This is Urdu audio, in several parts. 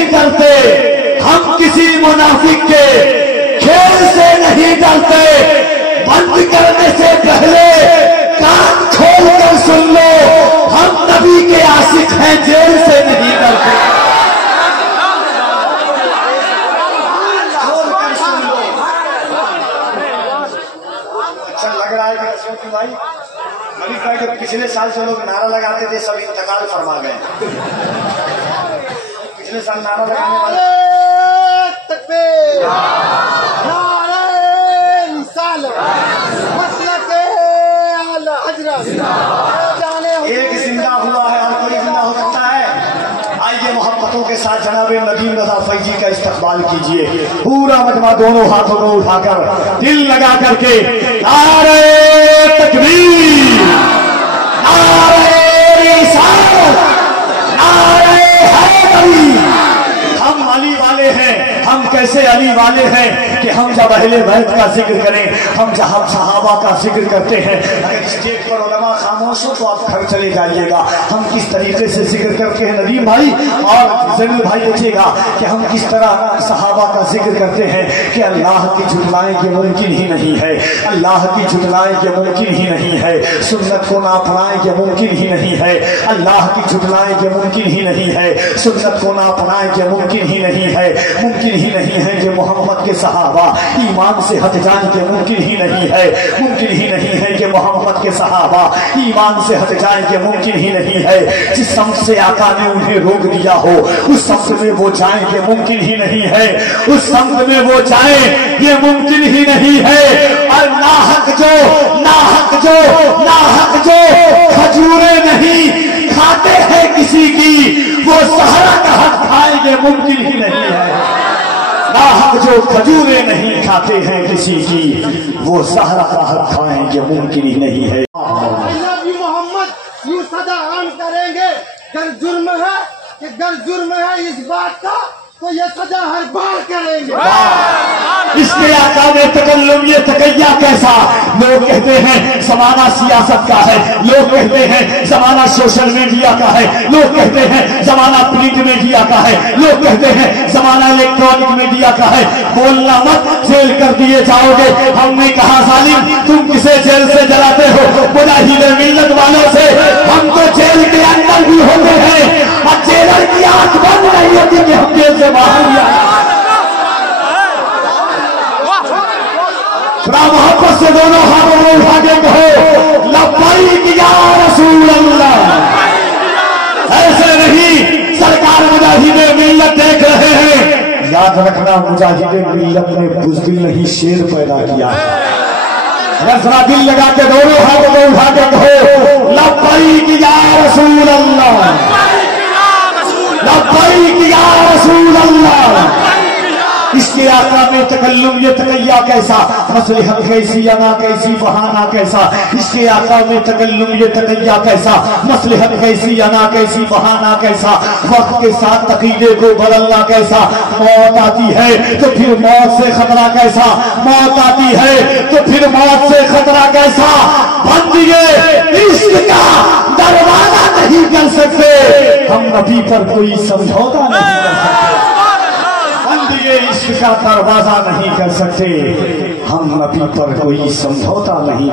نہیں ڈرتے، ہم کسی منافق کے کھیل سے نہیں ڈرتے، بند کرنے سے پہلے کان کھول کر سن لو، ہم نبی کے عاشق ہیں، جیل سے نہیں ڈرتے۔ لگ رہا ہے کہ بھائی ملک بھائی جب پچھلے سال جو لوگ نعرہ لگاتے تھے سب انتقال فرما گئے، پچھلے سال نعرہ لگانے والے تکبیر، نعرہ رسالت، مسلک اعلی حضرت، ایک زندہ ہوا ہے اور کوئی زندہ ہو سکتا ہے۔ آئیے محبتوں کے ساتھ جناب ندیم رضا فیضی کا استقبال کیجئے، پورا مجمع دونوں ہاتھوں کو اٹھا کر دل لگا کر کے نعرہ تکبیر، نعرہ رسالت، نعرہ حیدری۔ ہم علی والے ہیں، ہم کیسے علی والے ہیں کہ ہم جب اہل بیت کا ذکر کریں، ہم جہاں صحابہ کا ذکر کرتے ہیں، اگر اسٹیج پر علماء خاموش ہو تو آپ گھر چلے جائیے گا۔ ہم کس طریقے سے ذکر کرتے ہیں ندیم بھائی اور زمین بھائی، دیکھیے گا کہ ہم کس طرح صحابہ کا ذکر کرتے ہیں کہ اللہ کی جھٹلائیں یہ ممکن ہی نہیں ہے، اللہ کی جھٹلائیں یہ ممکن ہی نہیں ہے، سنت کو نہ اپنائیں یہ ممکن ہی نہیں ہے، اللہ کی جھٹلائیں یہ ممکن ہی نہیں ہے، سنت کو نہ اپنائیں یہ ممکن ہی نہیں ہے، ممکن ہی نہیں ہے کہ محمد کے صحابہ ایمان سے ہٹ جائیں کہ ممکن ہی نہیں ہے، ممکن ہی نہیں ہے کہ محمد کے صحابہ ایمان سے ہٹ جائیں کہ ممکن ہی نہیں ہے، جس سمت سے آقا نے انہیں روک دیا ہو اس سمت میں وہ جائیں کہ ممکن ہی نہیں ہے، اس سمت میں وہ جائیں یہ ممکن ہی نہیں ہے۔ اور ناحق جو کھجوریں نہیں کھاتے ہیں کسی کی، وہ سہرا کا حق کھائیں گے ممکن ہی نہیں ہے۔ ناحق جو کھجوریں نہیں کھاتے ہیں کسی کی، وہ سہرا کا حق کھائیں گے ممکن ہی نہیں ہے۔ نبی محمد یوں صدا عام کریں گے، گر جرم ہے اس بات کا تو یہ سزا ہر بار کریں گے۔ اس کے آقا نے تکلم یہ تقیہ کیسا، لوگ کہتے ہیں زمانہ سیاست کا ہے، لوگ کہتے ہیں زمانہ سوشل میڈیا کا ہے، لوگ کہتے ہیں زمانہ پرنٹ میڈیا کا ہے، لوگ کہتے ہیں زمانہ الیکٹرانک میڈیا کا ہے، بولنا مت جیل کر دیے جاؤ گے۔ ہم نے کہا ظالم تم کسے جیل سے جلاتے ہو، مجاہد ملت والوں سے، ہم تو جیل کے اندر بھی ہوتے ہیں اور جیلر کی آنکھ بند نہیں ہوتی کہ ہم جیل سے باہر بھی آئے۔ خدا محبت سے دونوں ہاتھوں کو اٹھا کے کہو لبیک یا رسول اللہ۔ ایسے نہیں، سرکار مجاہد ملت دیکھ رہے ہیں، یاد رکھنا مجاہد ملت نے بزدل نہیں شیر پیدا کیا ہے۔ ذرا دل لگا کے دونوں ہاتھوں کو اٹھا کے کہو لبیک یا رسول اللہ، لبیک یا رسول اللہ۔ اس کے آقا میں تکلم یہ تقیہ کیسا، مصلحت کیسی انا کیسی بہانہ کیسا، اس کے آقا میں تکلم یہ تقیہ کیسا، مصلحت کیسی انا کیسی بہانہ کیسا، وقت کے ساتھ عقیدے کو بدلنا کیسا، موت آتی ہے تو پھر موت سے خطرہ کیسا، موت آتی ہے تو پھر موت سے خطرہ کیسا، بندیے عشق کا دروازہ نہیں کر سکتے، ہم نبی پر کوئی سمجھوتا نہیں کر سکتے، عشق کا دروازہ نہیں کر سکتے، ہم نبی پر کوئی سمجھوتا نہیں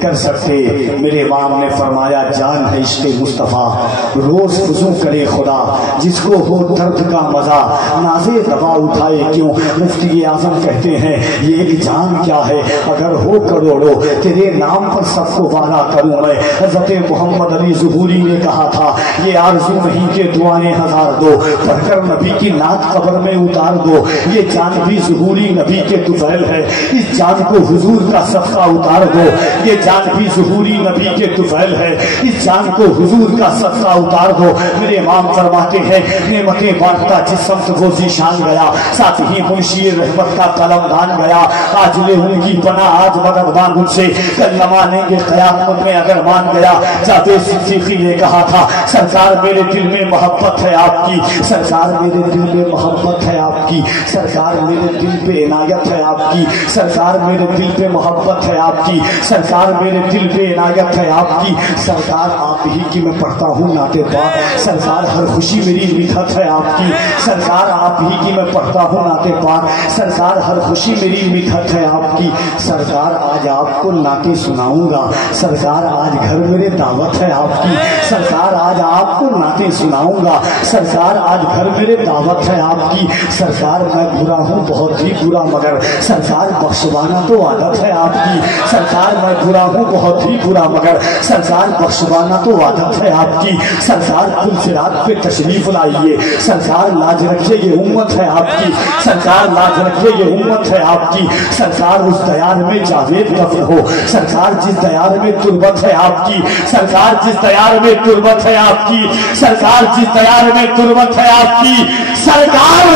کر سکتے۔ میرے امام نے فرمایا جان ہے عشق مصطفیٰ، روز فضو کرے خدا، جس کو ہو درد کا مزہ نازے دبا اٹھائے کیوں۔ مفتی اعظم کہتے ہیں یہ ایک جان کیا ہے، اگر ہو کروڑوں تیرے نام پر سب کو وعدہ کروں میں۔ حضرت محمد علی ظہوری نے کہا تھا یہ آرزو نہیں کہ دعائیں ہزار دو، پڑھ کر نبی کی نعت قبر میں اتار دو، یہ جان بھی ظہوری نبی کے طفیل ہے، اس جان کو حضور کا صدقہ اتار دو، یہ جان بھی ظہوری نبی کے طفیل ہے، اس جان کو حضور کا صدقہ اتار دو۔ میرے امام فرماتے ہیں نعمتیں بانٹتا جس سمت وہ ذیشان گیا، ساتھ ہی منشی رحمت کا قلم دان گیا، آج لے ان کی پناہ آج مدد مانگ ان سے، کل نہ مانیں گے قیامت میں اگر مان گیا۔ جابر صدیقی نے کہا تھا سرکار میرے دل میں محبت ہے آپ کی، سرکار میرے دل میں محبت ہے آپ کی، سرکار میرے دل پہ عنایت ہے آپ کی، سرکار میرے دل پہ محبت ہے آپ کی، سرکار میرے دل پہ عنایت ہے آپ کی، سرکار آپ ہی کی میں پڑھتا ہوں نعت پاک، سرکار ہر خوشی میری مدحت ہے آپ کی، سرکار آپ ہی کی میں پڑھتا ہوں نعت پاک، سرکار ہر خوشی میری مدحت ہے آپ کی، سرکار آج آپ کو نعتیں سناؤں گا، سرکار آج گھر میرے دعوت ہے آپ کی، سرکار آج آپ کو نعتیں سناؤں گا، سرکار آج گھر میرے دعوت ہے آپ کی، سرکار میں برا ہوں بہت ہی برا مگر سرکار بخشوانا تو عادت ہے آپ کی، سرکار میں برا ہوں بہت ہی برا مگر سرکار بخشوانا تو عادت ہے آپ کی، سرکار کل صراط پہ تشریف لائیے، سرکار لاج رکھے یہ امت ہے آپ کی، سرکار لاج رکھے یہ امت ہے آپ کی، سرکار اس دیار میں جاوید دفن ہو، سرکار جس دیار میں تربت ہے آپ کی، سرکار جس دیار میں تربت ہے آپ کی، سرکار جس دیار میں تربت ہے آپ کی، سرکار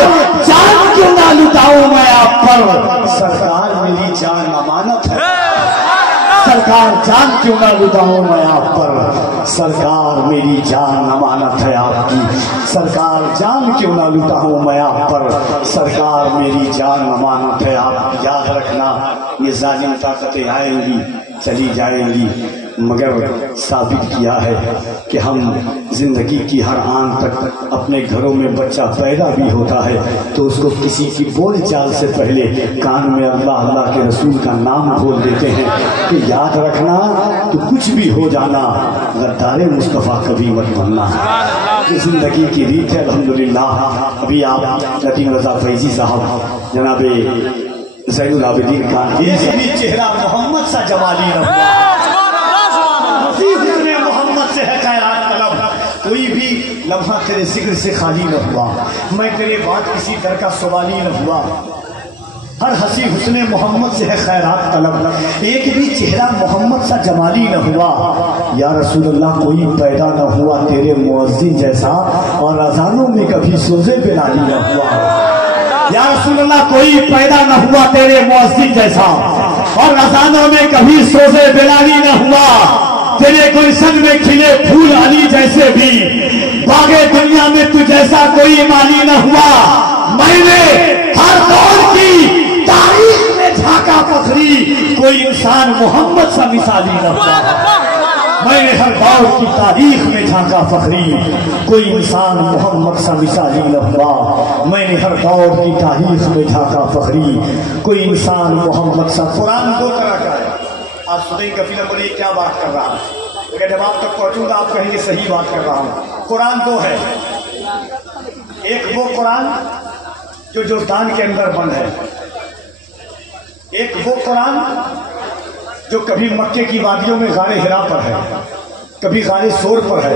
جان کیوں نہ لٹاؤں میں آپ پر، سرکار میری جان امانت ہے، سرکار جان کیوں نہ لٹاؤں میں آپ پر، سرکار میری جان امانت ہے آپ کی، سرکار جان کیوں نہ لٹاؤں میں آپ پر، سرکار میری جان امانت ہے آپ کی، یاد رکھنا یہ ظالم طاقتیں آئیں گی چلی جائیں گی، مگر ثابت کیا ہے کہ ہم زندگی کی ہر آن تک اپنے گھروں میں بچہ پیدا بھی ہوتا ہے تو اس کو کسی کی بول چال سے پہلے کان میں اللہ اللہ کے رسول کا نام بول دیتے ہیں کہ یاد رکھنا تو کچھ بھی ہو جانا غدار مصطفیٰ کبھی مت بننا، یہ زندگی کی ریت ہے۔ الحمدللہ ابھی آپ لطیف رضا فیضی صاحب جناب زین العابدین خان یہ بھی چہرہ محمد سا جمالی رہا، محمد سے ہے خیرات طلب، کوئی بھی لمحہ تیرے ذکر سے خالی نہ ہوا، میں تیرے بعد کسی در کا سوالی نہ ہوا، ہر ہنسی حسن محمد سے ہے خیرات طلب، ایک بھی چہرہ محمد سا جمالی نہ ہوا، یا رسول اللہ کوئی پیدا نہ ہوا تیرے مؤذن جیسا اور اذانوں میں کبھی سوزے بلالی نہ ہوا، یا رسول اللہ کوئی پیدا نہ ہوا تیرے مؤذن جیسا اور اذانوں میں کبھی سوزے بلالی نہ ہوا، تیرے گلشن میں کھلے پھول علی جیسے بھی باغ دنیا میں تو جیسا کوئی مالی نہ ہوا، میں نے ہر دور کی تاریخ میں جھانکا فخری کوئی انسان محمد سا مثالی نہ ہوا، میں نے ہر دور کی تاریخ میں جھانکا فخری کوئی انسان محمد سا مثالی نہ ہوا، میں نے ہر دور کی تاریخ میں جھانکا فخری کوئی انسان محمد سا۔ قرآن دو طرح کا ہے، آپ سنیں کفیلہ بولیے کیا بات کر رہا ہوں، اگر جب آپ تک پہنچوں گا آپ کہیں گے صحیح بات کر رہا ہوں۔ قرآن دو ہے، ایک وہ قرآن جو جوردان کے اندر بند ہے، ایک وہ قرآن جو کبھی مکے کی وادیوں میں غار ہرا پر ہے، کبھی غار سور پر ہے،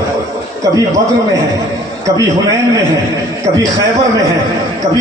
کبھی بدر میں ہے، کبھی حنین میں ہے، کبھی خیبر میں ہے، کبھی